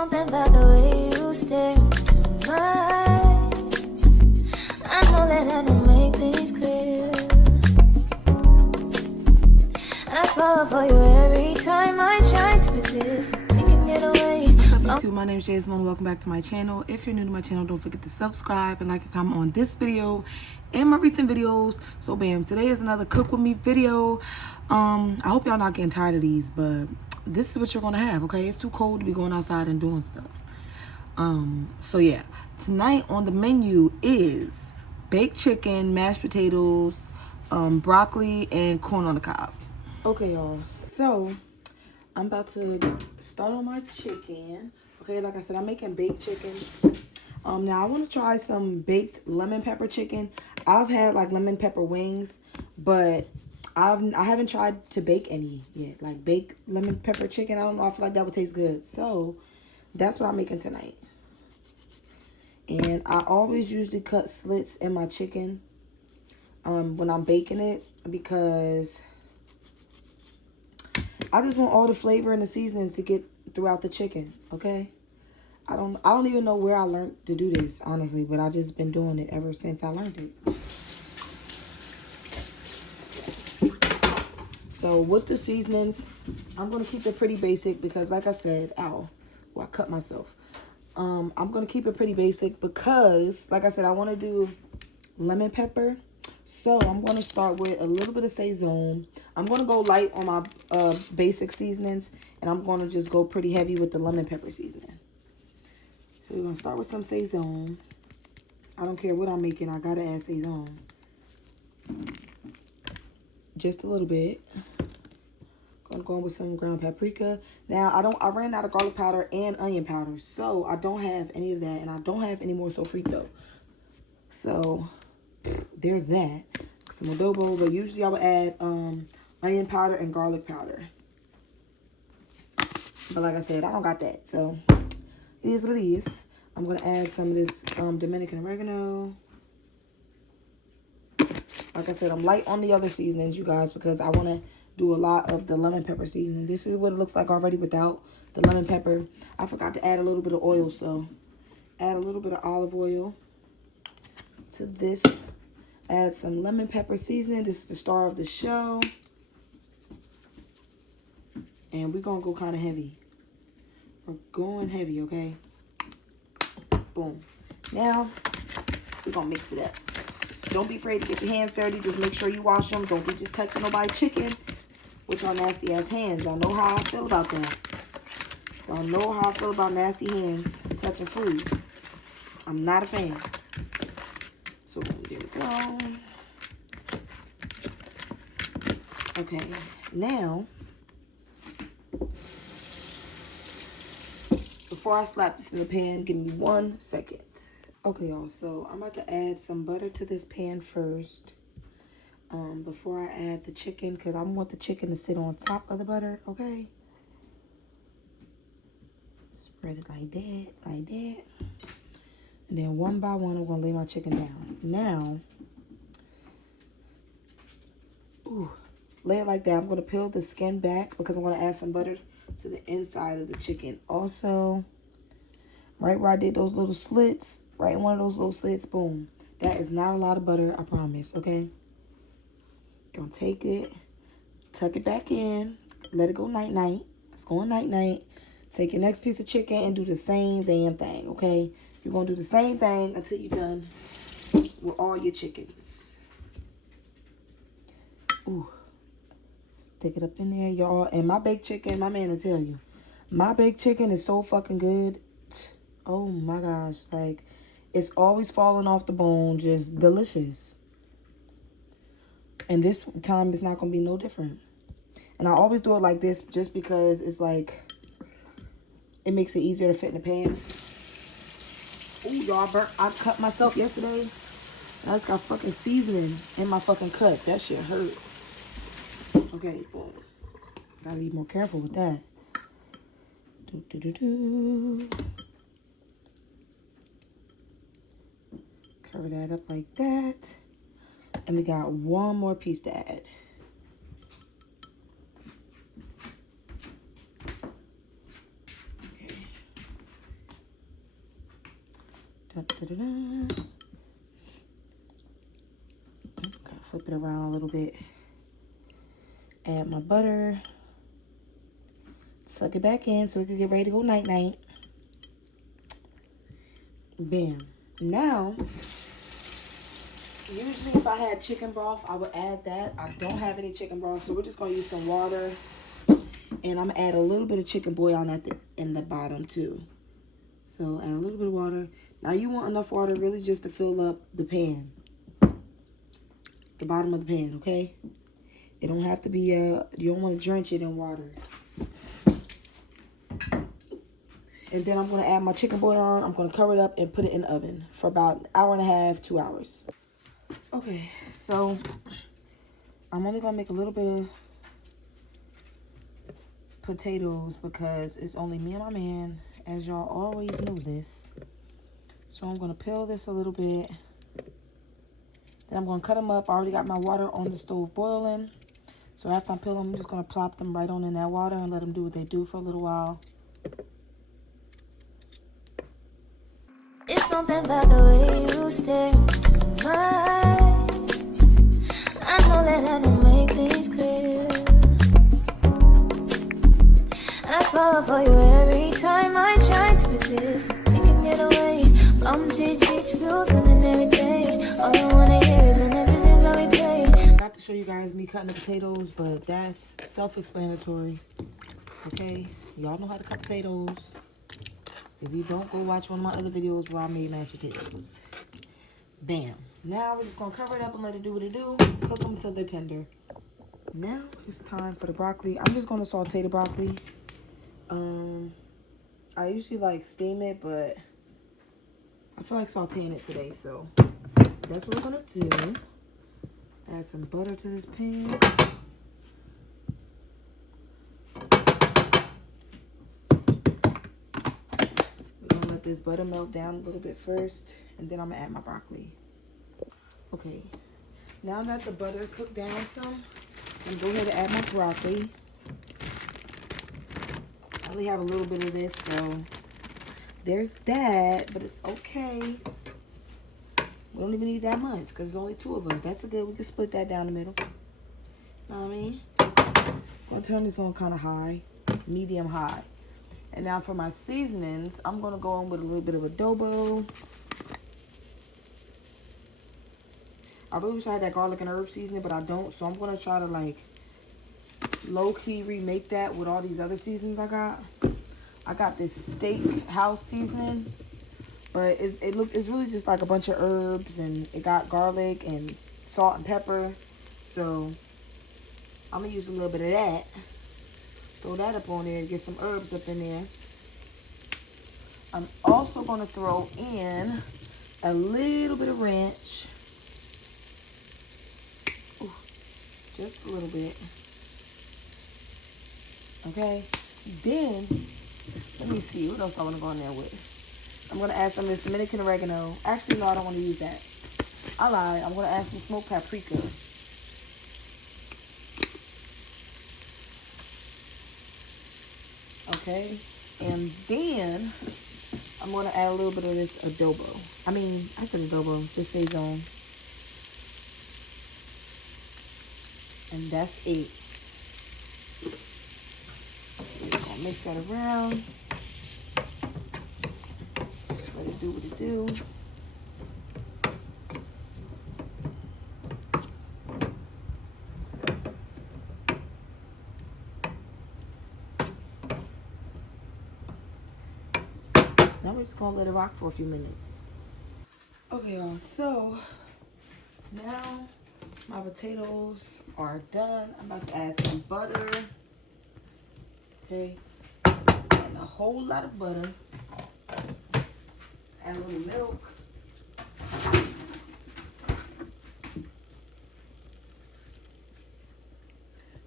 something about the way you stare into my eyes. I know that I don't make things clear. I fall for you every time I try to resist. We can get away. What's up, YouTube? My name is Jasmine. Welcome back to my channel. If you're new to my channel, don't forget to subscribe and like and comment on this video and my recent videos. So bam, today is another cook with me video. I hope y'all not getting tired of these, but this is what you're gonna have, okay? It's too cold to be going outside and doing stuff. So yeah, tonight on the menu is baked chicken, mashed potatoes, broccoli, and corn on the cob. Okay, y'all, so I'm about to start on my chicken. Okay, like I said, I'm making baked chicken. Now I want to try some baked lemon pepper chicken. I've had like lemon pepper wings, but I haven't tried to bake any yet. Like baked lemon pepper chicken, I don't know. I feel like that would taste good. So that's what I'm making tonight. And I always usually cut slits in my chicken when I'm baking it, because I just want all the flavor and the seasonings to get throughout the chicken, okay? I don't even know where I learned to do this, honestly, but I just been doing it ever since I learned it. So with the seasonings, I'm going to keep it pretty basic because, like I said, I cut myself. I'm going to keep it pretty basic because, like I said, I want to do lemon pepper. So I'm going to start with a little bit of Sazon. I'm going to go light on my basic seasonings, and I'm going to just go pretty heavy with the lemon pepper seasoning. So we're going to start with some Sazon. I don't care what I'm making, I got to add Sazon. Just a little bit. Going to go in with some ground paprika. Now, I ran out of garlic powder and onion powder, so I don't have any of that, and I don't have any more sofrito. So there's that. Some adobo, but usually I would add onion powder and garlic powder. But like I said, I don't got that, so it is what it is. I'm going to add some of this Dominican oregano. Like I said, I'm light on the other seasonings, you guys, because I want to do a lot of the lemon pepper seasoning. This is what it looks like already without the lemon pepper. I forgot to add a little bit of oil, so add a little bit of olive oil to this. Add some lemon pepper seasoning. This is the star of the show. And we're going to go kind of heavy. We're going heavy, okay? Boom. Now, we're going to mix it up. Don't be afraid to get your hands dirty. Just make sure you wash them. Don't be just touching nobody's chicken with your nasty-ass hands. Y'all know how I feel about that. Y'all know how I feel about nasty hands touching food. I'm not a fan. So, there we go. Okay, now, before I slap this in the pan, give me 1 second. Okay, y'all, so I'm about to add some butter to this pan first. Before I add the chicken, because I want the chicken to sit on top of the butter, okay? Spread it like that, like that. And then one by one, I'm going to lay my chicken down. Now, lay it like that. I'm going to peel the skin back because I'm going to add some butter to the inside of the chicken. Also, right where I did those little slits, right in one of those little slits, boom. That is not a lot of butter, I promise, okay? Gonna take it, tuck it back in, let it go night-night. It's going night-night. Take your next piece of chicken and do the same damn thing, okay? You're gonna do the same thing until you're done with all your chickens. Ooh. Stick it up in there, y'all. And my baked chicken, my man will tell you, my baked chicken is so fucking good. Oh my gosh, like, it's always falling off the bone, just delicious. And this time it's not gonna be no different. And I always do it like this just because it's like, it makes it easier to fit in the pan. Ooh, y'all, I cut myself yesterday. I just got fucking seasoning in my fucking cut. That shit hurt. Okay, boom. Gotta be more careful with that. Cover that up like that. And we got one more piece to add. Okay. Dun, dun, dun, dun. Gotta flip it around a little bit. Add my butter. Suck it back in so we can get ready to go night-night. Bam. Now, usually if I had chicken broth, I would add that. I don't have any chicken broth, so we're just going to use some water. And I'm going to add a little bit of chicken bouillon in the bottom too. So add a little bit of water. Now you want enough water really just to fill up the pan. The bottom of the pan, okay? It don't have to be, you don't want to drench it in water. And then I'm going to add my chicken bouillon. I'm going to cover it up and put it in the oven for about an hour and a half, 2 hours. Okay, so I'm only going to make a little bit of potatoes because it's only me and my man, as y'all always know this. So I'm going to peel this a little bit. Then I'm going to cut them up. I already got my water on the stove boiling. So after I peel them, I'm just going to plop them right on in that water and let them do what they do for a little while. It's something about the way you stare into my eyes. I know that I don't make things clear. I fall for you every time I try to resist. You can get away. Come chase beach views and every day. All I wanna hear is an episode how we play. Not to show you guys me cutting the potatoes, but that's self-explanatory. Okay, y'all know how to cut potatoes. If you don't, go watch one of my other videos where I made mashed potatoes. Bam. Now we're just going to cover it up and let it do what it do. Cook them until they're tender. Now it's time for the broccoli. I'm just going to saute the broccoli. I usually like steam it, but I feel like sauteing it today. So that's what we're going to do. Add some butter to this pan. This butter melt down a little bit first, and then I'm gonna add my broccoli. Okay, now that the butter cooked down some, I'm gonna go ahead and add my broccoli. I only have a little bit of this, so there's that, but it's okay. We don't even need that much because there's only 2 of us. That's good. We can split that down the middle. Know what I mean? I'm gonna turn this on kind of high, medium high. And now for my seasonings, I'm going to go in with a little bit of adobo. I really wish I had that garlic and herb seasoning, but I don't. So I'm going to try to like low-key remake that with all these other seasonings I got. I got this steak house seasoning, but it's really just like a bunch of herbs, and it got garlic and salt and pepper. So I'm going to use a little bit of that. Throw that up on there and get some herbs up in there. I'm also going to throw in a little bit of ranch. Ooh, just a little bit. Okay. Then, let me see. What else I want to go in there with? I'm going to add some of this Dominican oregano. Actually, no, I don't want to use that. I lied. I'm going to add some smoked paprika. Okay, and then I'm going to add a little bit of this adobo. I said adobo, this Saison. And that's it. Just going to mix that around. Let it do what it do. Now we're just going to let it rock for a few minutes. Okay, y'all. So, now my potatoes are done. I'm about to add some butter. Okay. And a whole lot of butter. Add a little milk. I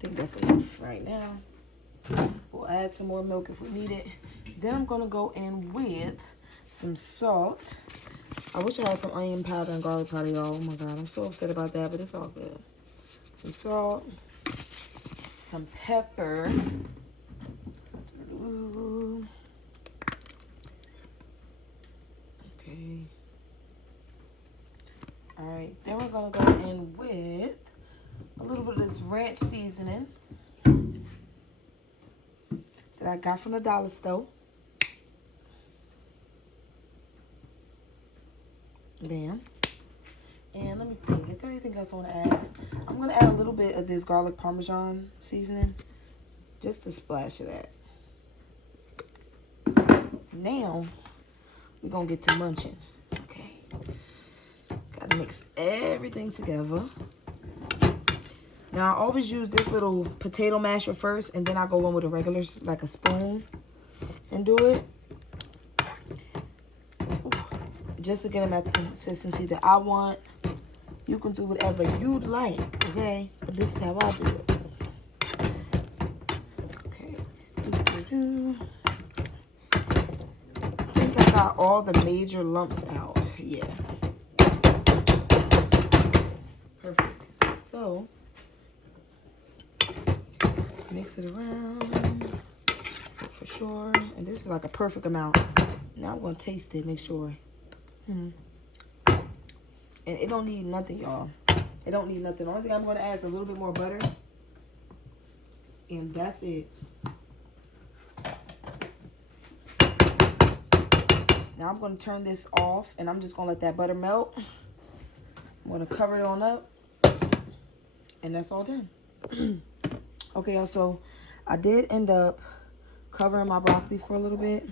think that's enough right now. We'll add some more milk if we need it. Then I'm going to go in with some salt. I wish I had some onion powder and garlic powder, y'all. Oh my God, I'm so upset about that, but it's all good. Some salt, some pepper. Okay. Okay. Alright, then we're gonna go in with a little bit of this ranch seasoning that I got from the dollar store. Bam. And let me think, is there anything else I want to add? I'm going to add a little bit of this garlic parmesan seasoning. Just a splash of that. Now, we're going to get to munching. Okay. Got to mix everything together. Now, I always use this little potato masher first, and then I go in with a regular, like a spoon, and do it. Just to get them at the consistency that I want. You can do whatever you'd like, okay? But this is how I do it. Okay. I think I got all the major lumps out. Yeah. Perfect. So, mix it around for sure. And this is like a perfect amount. Now I'm going to taste it, make sure. And it don't need nothing, y'all. It don't need nothing. The only thing I'm going to add is a little bit more butter. And that's it. Now I'm going to turn this off. And I'm just going to let that butter melt. I'm going to cover it on up. And that's all done. Okay, y'all. So I did end up covering my broccoli for a little bit.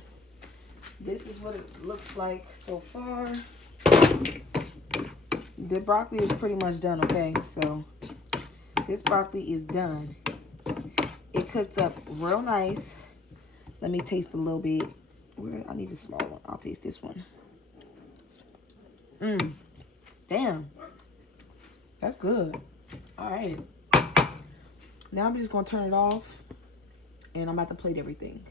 This is what it looks like so far. The broccoli is pretty much done, okay? So, this broccoli is done. It cooked up real nice. Let me taste a little bit. I need a small one. I'll taste this one. Damn. That's good. All right. Now I'm just going to turn it off. And I'm about to plate everything.